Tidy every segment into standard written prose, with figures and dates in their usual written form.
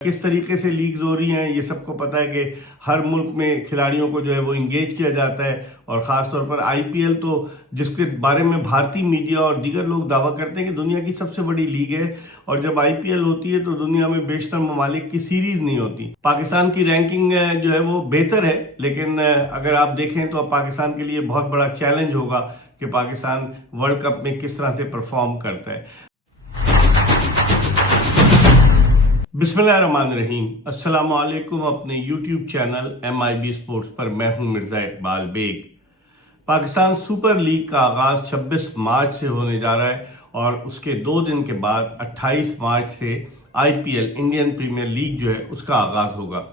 किस तरीके से लीग्स हो रही हैं ये सबको पता है कि हर मुल्क में खिलाड़ियों को जो है वो इंगेज किया जाता है, और ख़ास तौर पर आईपीएल तो जिसके बारे में भारतीय मीडिया और दीगर लोग दावा करते हैं कि दुनिया की सबसे बड़ी लीग है, और जब आईपीएल होती है तो दुनिया में बेशतर ममालिक की सीरीज नहीं होती। पाकिस्तान की रैंकिंग जो है वो बेहतर है, लेकिन अगर आप देखें तो अब पाकिस्तान के लिए बहुत बड़ा चैलेंज होगा कि पाकिस्तान वर्ल्ड कप में किस तरह से परफॉर्म करता है। बिस्मिल्लाहिर्रहमानिर्रहीम, अस्सलाम वालेकुम। अपने यूट्यूब चैनल MIB स्पोर्ट्स पर मैं हूं मिर्ज़ा इकबाल बेग। पाकिस्तान सुपर लीग का आगाज़ 26 मार्च से होने जा रहा है, और उसके 2 दिन के बाद 28 मार्च से IPL इंडियन प्रीमियर लीग जो है उसका आगाज़ होगा।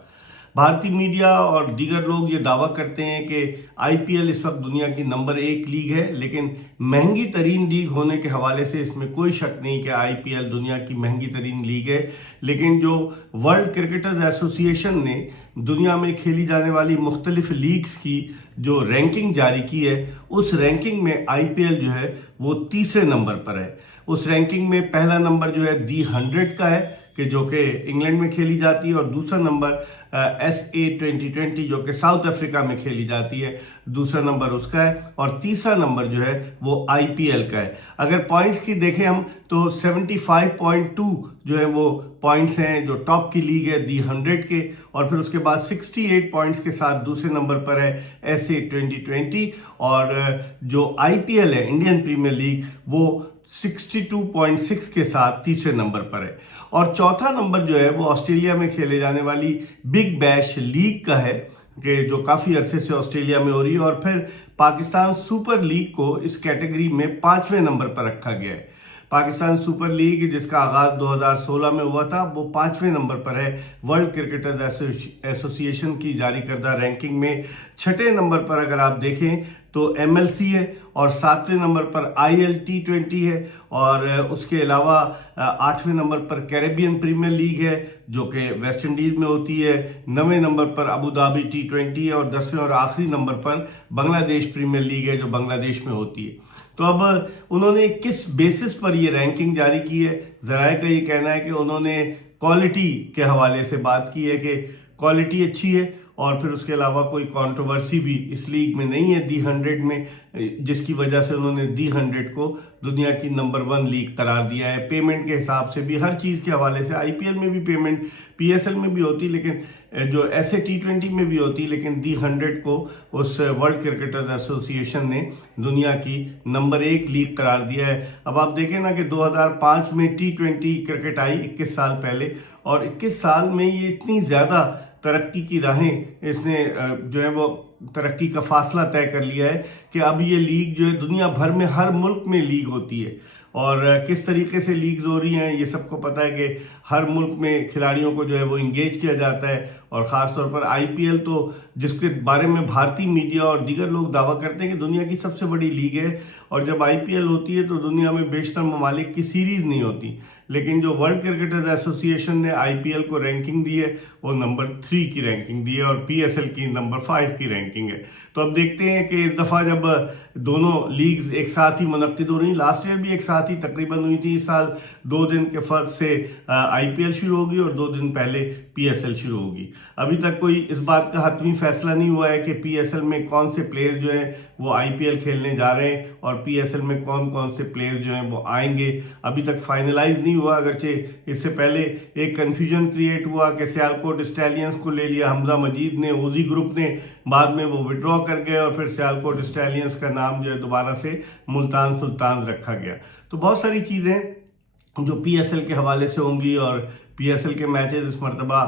भारतीय मीडिया और दीगर लोग ये दावा करते हैं कि IPL इस वक्त दुनिया की नंबर 1 लीग है, लेकिन महंगी तरीन लीग होने के हवाले से इसमें कोई शक नहीं कि IPL दुनिया की महंगी तरीन लीग है। लेकिन जो वर्ल्ड क्रिकेटर्स एसोसिएशन ने दुनिया में खेली जाने वाली मुख्तलिफ लीग्स की जो रैंकिंग जारी की है, उस रैंकिंग में IPL जो है वो तीसरे नंबर पर है। उस रैंकिंग में पहला नंबर जो है दी 100 का है कि जो कि इंग्लैंड में खेली जाती है, और दूसरा नंबर SA 2020 जो कि साउथ अफ्रीका में खेली जाती है, दूसरा नंबर उसका है, और तीसरा नंबर जो है वो IPL का है। अगर पॉइंट्स की देखें हम तो 75.2 जो है वो पॉइंट्स हैं जो टॉप की लीग है दी 100 के, और फिर उसके बाद 68 पॉइंट्स के साथ दूसरे नंबर पर है SA 2020, और जो IPL है इंडियन प्रीमियर लीग वो 62.6 के साथ तीसरे नंबर पर है। और चौथा नंबर जो है वो ऑस्ट्रेलिया में खेले जाने वाली बिग बैश लीग का है कि जो काफ़ी अरसे से ऑस्ट्रेलिया में हो रही है, और फिर पाकिस्तान सुपर लीग को इस कैटेगरी में 5वें नंबर पर रखा गया है। पाकिस्तान सुपर लीग जिसका आगाज़ 2016 में हुआ था वो 5वें नंबर पर है वर्ल्ड क्रिकेटर्स एसोसिएशन की जारी करदा रैंकिंग में। 6ठे नंबर पर अगर आप देखें तो MLC है, और 7वें नंबर पर IL T20 है, और उसके अलावा 8वें नंबर पर कैरेबियन प्रीमियर लीग है जो कि वेस्ट इंडीज़ में होती है। 9वें नंबर पर अबू धाबी T20 है, और 10वें और आखिरी नंबर पर बांग्लादेश प्रीमियर लीग है जो बांग्लादेश में होती है। तो अब उन्होंने किस बेसिस पर ये रैंकिंग जारी की है? ज़राए का ये कहना है कि उन्होंने क्वालिटी के हवाले से बात की है कि क्वालिटी अच्छी है, और फिर उसके अलावा कोई कंट्रोवर्सी भी इस लीग में नहीं है दी 100 में, जिसकी वजह से उन्होंने दी 100 को दुनिया की नंबर 1 लीग करार दिया है। पेमेंट के हिसाब से भी, हर चीज़ के हवाले से, IPL में भी पेमेंट PSL में भी होती, लेकिन जो SA T20 में भी होती, लेकिन दी 100 को उस वर्ल्ड क्रिकेटर्स एसोसिएशन ने दुनिया की नंबर 1 लीग करार दिया है। अब आप देखें ना कि 2005 में T20 क्रिकेट आई 21 साल पहले, और 21 साल में ये इतनी ज़्यादा तरक्की की राहें इसने जो है वो तरक्की का फासला तय कर लिया है कि अब ये लीग जो है दुनिया भर में हर मुल्क में लीग होती है। और किस तरीके से लीग्स हो रही हैं ये सबको पता है कि हर मुल्क में खिलाड़ियों को जो है वो इंगेज किया जाता है, और ख़ास तौर पर IPL तो जिसके बारे में भारतीय मीडिया और दीगर लोग दावा करते हैं कि दुनिया की सबसे बड़ी लीग है, और जब IPL होती है तो दुनिया में बेशतर ममालिक की सीरीज़ नहीं होती। लेकिन जो वर्ल्ड क्रिकेटर्स एसोसिएशन ने IPL को रैंकिंग दी है वो नंबर 3 की रैंकिंग दी है, और PSL की नंबर 5 की रैंकिंग है। तो अब देखते हैं कि इस दफ़ा जब दोनों लीग्स एक साथ ही मुनक्किद हो रही, लास्ट ईयर भी एक साथ ही तकरीबन हुई थी, इस साल 2 दिन के फ़र्क से IPL शुरू होगी और 2 दिन पहले PSL शुरू होगी। अभी तक कोई इस बात का हतमी फैसला नहीं हुआ है कि PSL में कौन से प्लेयर जो हैं वो IPL खेलने जा रहे हैं, और PSL में कौन कौन से प्लेयर जो हैं वो आएंगे, अभी तक फाइनलाइज नहीं हुआ। अगरचे इससे पहले एक कन्फ्यूजन क्रिएट हुआ कि सियालकोट स्टैलियंस को ले लिया हमजा मजीद ने, ओजी ग्रुप ने, बाद में वो विड्रॉ कर गए, और फिर सियालकोट स्टैलियंस का नाम जो है दोबारा से मुल्तान सुल्तान रखा गया। तो बहुत सारी चीज़ें जो PSL के हवाले से होंगी, और PSL के मैचेस इस मरतबा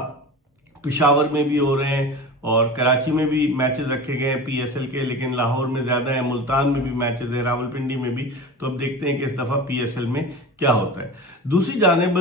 पिशावर में भी हो रहे हैं, और कराची में भी मैचेस रखे गए हैं PSL के, लेकिन लाहौर में ज़्यादा है, मुल्तान में भी मैचेस है, रावलपिंडी में भी। तो अब देखते हैं कि इस दफ़ा PSL में क्या होता है। दूसरी जानिब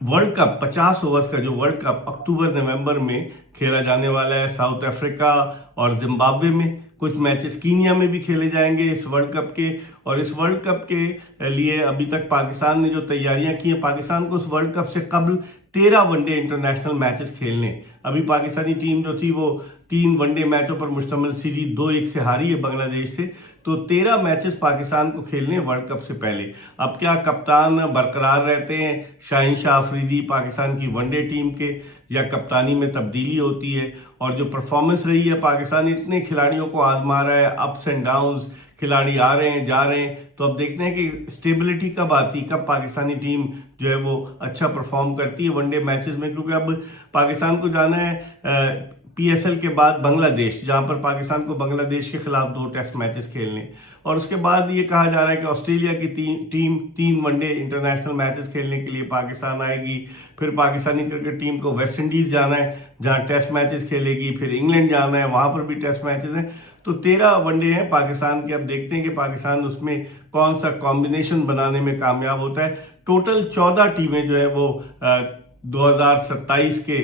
वर्ल्ड कप 50 ओवर्स का जो वर्ल्ड कप अक्टूबर नवंबर में खेला जाने वाला है साउथ अफ्रीका और जिम्बाब्वे में। कुछ मैचेस कीनिया में भी खेले जाएंगे इस वर्ल्ड कप के, और इस वर्ल्ड कप के लिए अभी तक पाकिस्तान ने जो तैयारियां की हैं, पाकिस्तान को उस वर्ल्ड कप से कबल 13 वनडे इंटरनेशनल मैचेस खेलने। अभी पाकिस्तानी टीम जो थी वो 3 वनडे मैचों पर मुश्तमिल सीरीज 2-1 से हारी है बांग्लादेश से। तो 13 मैचेस पाकिस्तान को खेलने वर्ल्ड कप से पहले। अब क्या कप्तान बरकरार रहते हैं शाहीन शाह अफरीदी पाकिस्तान की वनडे टीम के, या कप्तानी में तब्दीली होती है? और जो परफॉर्मेंस रही है, पाकिस्तान इतने खिलाड़ियों को आजमा रहा है, अप्स एंड डाउन्स, खिलाड़ी आ रहे हैं जा रहे हैं, तो अब देखते हैं कि स्टेबिलिटी कब आती, कब पाकिस्तानी टीम जो है वो अच्छा परफॉर्म करती है वनडे मैचेस में। क्योंकि अब पाकिस्तान को जाना है PSL के बाद बांग्लादेश, जहां पर पाकिस्तान को बांग्लादेश के खिलाफ 2 टेस्ट मैचेस खेलने, और उसके बाद ये कहा जा रहा है कि ऑस्ट्रेलिया की टीम 3 वनडे इंटरनेशनल मैचेस खेलने के लिए पाकिस्तान आएगी। फिर पाकिस्तानी क्रिकेट टीम को वेस्ट इंडीज जाना है जहां टेस्ट मैचेस खेलेगी, फिर इंग्लैंड जाना है, वहां पर भी टेस्ट मैचेस हैं। तो 13 वनडे हैं पाकिस्तान के। अब देखते हैं कि पाकिस्तान उसमें कौन सा कॉम्बिनेशन बनाने में कामयाब होता है। टोटल 14 टीमें जो है वो 2027 के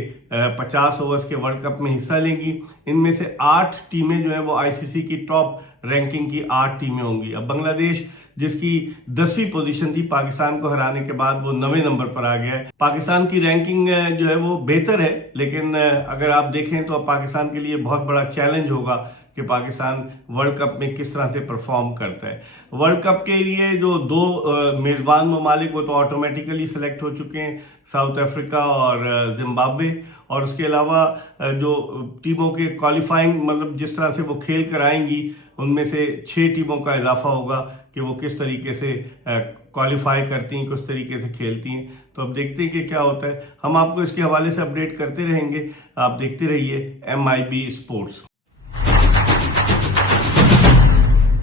50 ओवर्स के वर्ल्ड कप में हिस्सा लेंगी। इनमें से 8 टीमें जो है वो ICC की टॉप रैंकिंग की 8 टीमें होंगी। अब बांग्लादेश, जिसकी 10वीं पोजीशन थी, पाकिस्तान को हराने के बाद वो 9वें नंबर पर आ गया है। पाकिस्तान की रैंकिंग जो है वो बेहतर है, लेकिन अगर आप देखें तो अब पाकिस्तान के लिए बहुत बड़ा चैलेंज होगा कि पाकिस्तान वर्ल्ड कप में किस तरह से परफॉर्म करता है। वर्ल्ड कप के लिए जो 2 मेजबान ममालिक वो तो ऑटोमेटिकली सिलेक्ट हो चुके हैं, साउथ अफ्रीका और जिम्बाब्वे। और उसके अलावा जो टीमों के क्वालिफाइंग, मतलब जिस तरह से वो खेल कर आएंगी, उनमें से 6 टीमों का इजाफा होगा कि वो किस तरीके से क्वालिफाई करती हैं, किस तरीके से खेलती हैं। तो अब देखते हैं कि क्या होता है। हम आपको इसके हवाले से अपडेट करते रहेंगे। आप देखते रहिए MIB स्पोर्ट्स।